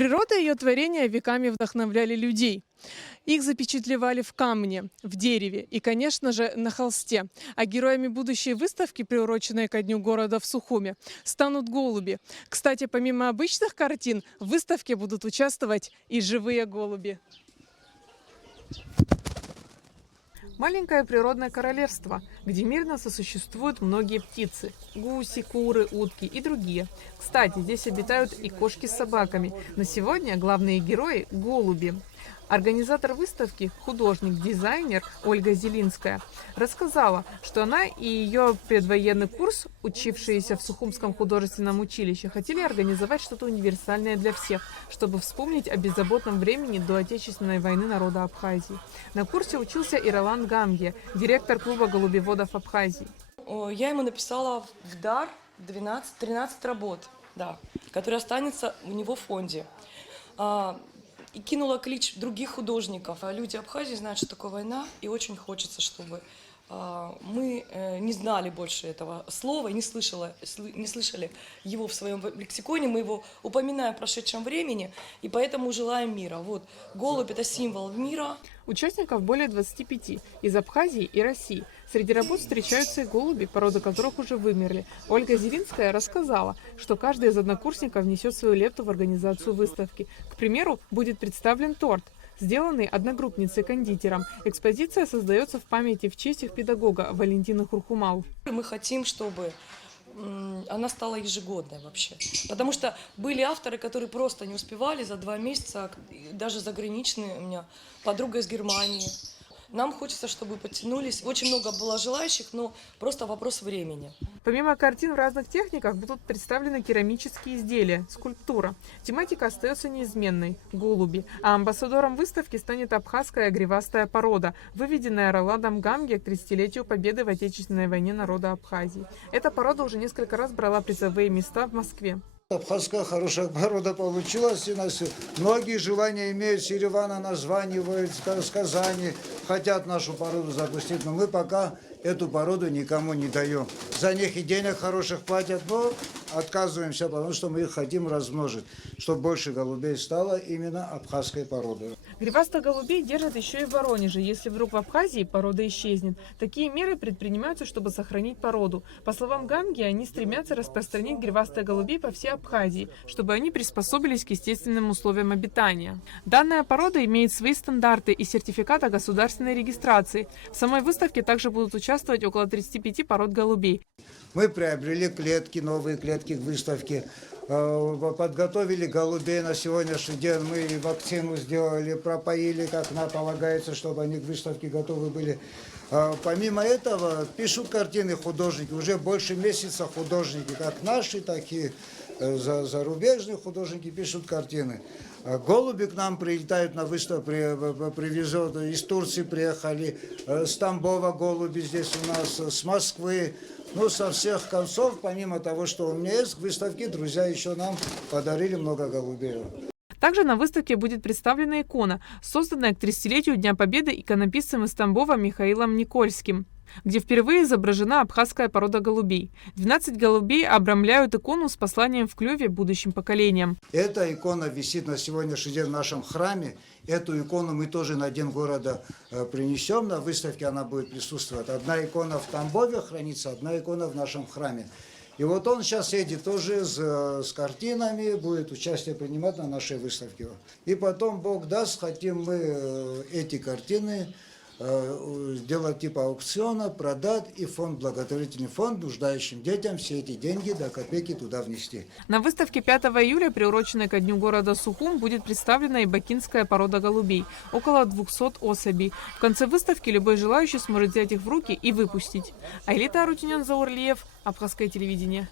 Природа и ее творения веками вдохновляли людей. Их запечатлевали в камне, в дереве и, конечно же, на холсте. А героями будущей выставки, приуроченной ко дню города в Сухуме, станут голуби. Кстати, помимо обычных картин, в выставке будут участвовать и живые голуби. Маленькое природное королевство, где мирно сосуществуют многие птицы – гуси, куры, утки и другие. Кстати, здесь обитают и кошки с собаками. На сегодня главные герои – голуби. Организатор выставки, художник, дизайнер Ольга Зелинская, рассказала, что она и ее предвоенный курс, учившиеся в Сухумском художественном училище, хотели организовать что-то универсальное для всех, чтобы вспомнить о беззаботном времени до Отечественной войны народа Абхазии. На курсе учился и Ролан Гамгия, директор клуба голубеводов Абхазии. Я ему написала в дар 13 работ, да, которые останутся у него в фонде. И кинула клич других художников. Люди Абхазии знают, что такое война, и очень хочется, чтобы мы не знали больше этого слова, не слышали его в своем лексиконе, мы его упоминаем в прошедшем времени, и поэтому желаем мира. Вот, голубь – это символ мира. Участников более 25 из Абхазии и России. Среди работ встречаются и голуби, породы которых уже вымерли. Ольга Зелинская рассказала, что каждый из однокурсников внесет свою лепту в организацию выставки. К примеру, будет представлен торт, сделанный одногруппницей-кондитером. Экспозиция создается в памяти в честь их педагога Валентины Хурхумау. Мы хотим, чтобы она стала ежегодной вообще. Потому что были авторы, которые просто не успевали за 2 месяца, даже заграничные. У меня подруга из Германии. Нам хочется, чтобы подтянулись. Очень много было желающих, но просто вопрос времени. Помимо картин в разных техниках будут представлены керамические изделия, скульптура. Тематика остается неизменной – голуби. А амбассадором выставки станет абхазская гривастая порода, выведенная Роландом Гамгия к 30-летию победы в Отечественной войне народа Абхазии. Эта порода уже несколько раз брала призовые места в Москве. Абхазская хорошая порода получилась. У нас многие желания имеют, с Еревана названивают, с Казани, хотят нашу породу запустить, но мы пока эту породу никому не даем. За них и денег хороших платят, но отказываемся, потому что мы их хотим размножить, чтобы больше голубей стало именно абхазской породой. Гривастых голубей держат еще и в Воронеже. Если вдруг в Абхазии порода исчезнет, такие меры предпринимаются, чтобы сохранить породу. По словам Гамгия, они стремятся распространить гривастых голубей по всей Абхазии, чтобы они приспособились к естественным условиям обитания. Данная порода имеет свои стандарты и сертификат о государственной регистрации. В самой выставке также будут участвовать около 35 пород голубей. Мы приобрели клетки, новые клетки к выставке, подготовили голубей на сегодняшний день. Мы и вакцину сделали, пропоили, как нам полагается, чтобы они к выставке готовы были. Помимо этого, пишут картины художники. Уже больше месяца художники, как наши, так и зарубежные художники пишут картины. Голуби к нам прилетают на выставку, привезут, из Турции приехали, с Тамбова голуби здесь у нас, с Москвы. Ну, со всех концов, помимо того, что у меня есть, к выставке друзья еще нам подарили много голубей. Также на выставке будет представлена икона, созданная к 30-летию Дня Победы иконописцем из Тамбова Михаилом Никольским, где впервые изображена абхазская порода голубей. 12 голубей обрамляют икону с посланием в клюве будущим поколениям. Эта икона висит на сегодняшний день в нашем храме. Эту икону мы тоже на День города принесем. На выставке она будет присутствовать. Одна икона в Тамбове хранится, одна икона в нашем храме. И вот он сейчас едет тоже с картинами, будет участие принимать на нашей выставке. И потом, Бог даст, хотим мы эти картины сделать типа аукциона, продать и благотворительный фонд нуждающим детям все эти деньги до копейки туда внести. На выставке 5 июля, приуроченной ко дню города Сухум, будет представлена и бакинская порода голубей – около 200 особей. В конце выставки любой желающий сможет взять их в руки и выпустить. Айлита Арутюнян, Заурлиев, Абхазское телевидение.